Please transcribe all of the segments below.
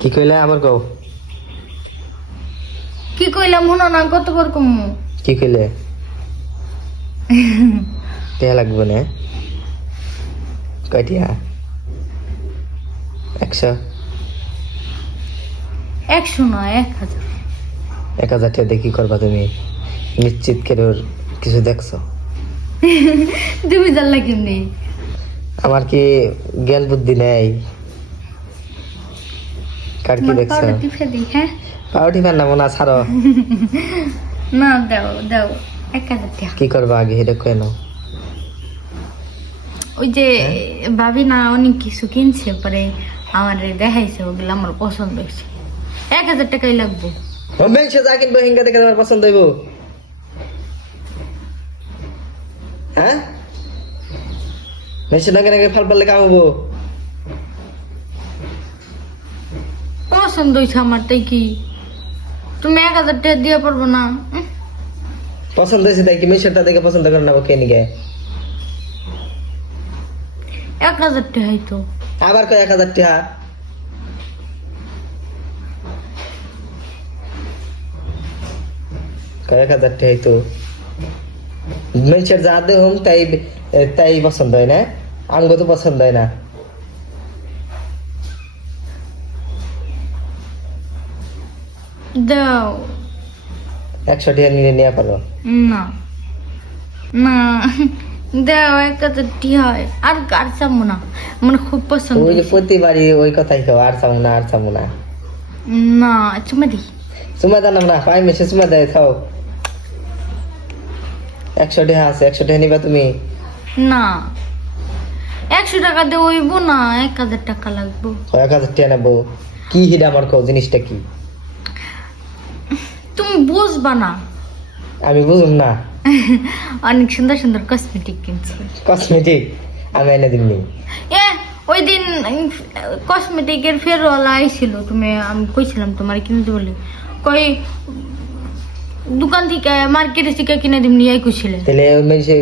কি কইলে আবার কও কি কইলাম হনো না কত বার কমু কি কইলে টিয়া লাগবে না কয়টিয়া 100 100 নয় 1000 1000 টাকা দিয়ে কি করবা তুমি নিশ্চিত করে ওর কিছু দেখছো তুমি জানলা কেমনি আমার কি জ্ঞান বুদ্ধি নেই কার কি দেখছো টিপে দিই হ্যাঁ পাউটি পার নামো না ছাড়ো না দাও দাও 1000 টাকা কি করবা আগে এটা কই নাও ওই যে ভাবি না অনেক কিছু কিনছে পরে আমার দেখাইছে ওগুলো আমার পছন্দ হয়েছে 1000 টাকাই লাগবে ও মেনছে যা কিনবো হিঙ্গা দেখে তোমার পছন্দ হইব হ্যাঁ মেনছে নাকি নাকি ফাল পারলে কামাবো পছন্দ হয়েছে আমার তাই কি তুমি 1000 টাকা দিয়ে পারবো না পছন্দ হয়েছে তাই কি মেনছেটা দেখে পছন্দ করে নেবো কে নিগে 1000 টাকাই তো আবার কয় 1000 টাকা কয় 1000 টাকাই তো মেনছের যা দেহম তাই তাই পছন্দ হয় না আঙ্গ তো পছন্দ হয় না দাও 100 টাকা নিলে নিয়ে পারো না না দাও 1000 টাকা হয় আর কার চামো না মানে খুব পছন্দ ওই যে হয়েছে। প্রতিবারই ওই কথাই খাও আর চামু না আর চামু না না চুমা দি চুমা দাম না পাই মেসে চুমা দেয় খাও 100 টাকা আছে 100 টাকা নিবা তুমি না 100 টাকা দিয়ে হইব না 1000 টাকা লাগবে 1000 টাকা নেবো কি হিডা আমার কও জিনিসটা কি তুমি বুঝবা না আমি বুঝুম না অনেক সুন্দর সুন্দর কসমেটিক কিনছি কসমেটিক আমি এনে দিমনি এ ওই দিন কসমেটিকের ফেরওয়ালা আইছিল তুমি আমি কইছিলাম তোমার কিনতে বলি কই দোকান থেকে মার্কেটে থেকে কিনে দিম নিয়ে কইছিলে তাহলে ওই মেসে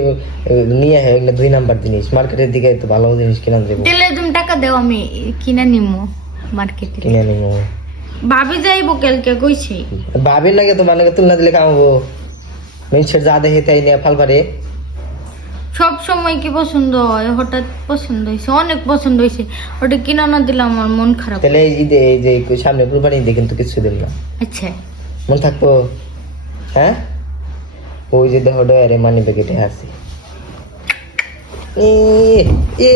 নিয়ে হয় এগুলো 2 নাম্বার জিনিস মার্কেটের দিকে তো ভালো জিনিস কিনা দেবো তাহলে তুমি টাকা দাও আমি কিনে নিমো মার্কেটে কিনে নিবো ভাবি যাইবো কালকে কইছি ভাবির লাগে তোমার লাগে তুলনা দিলে কামাবো মেসের যা দেখে তাই নিয়ে ফাল পারে সব সময় কি পছন্দ হয় হঠাৎ পছন্দ হয়েছে অনেক পছন্দ হয়েছে ওটা কিনা না দিলে আমার মন খারাপ তাহলে এই ঈদে এই যে সামনে কুরবানি ঈদে কিন্তু কিছু দিন না আচ্ছা মন থাকবো হ্যাঁ ওই যে দেহ ডয়ারে মানি ব্যাগেটে আছে এ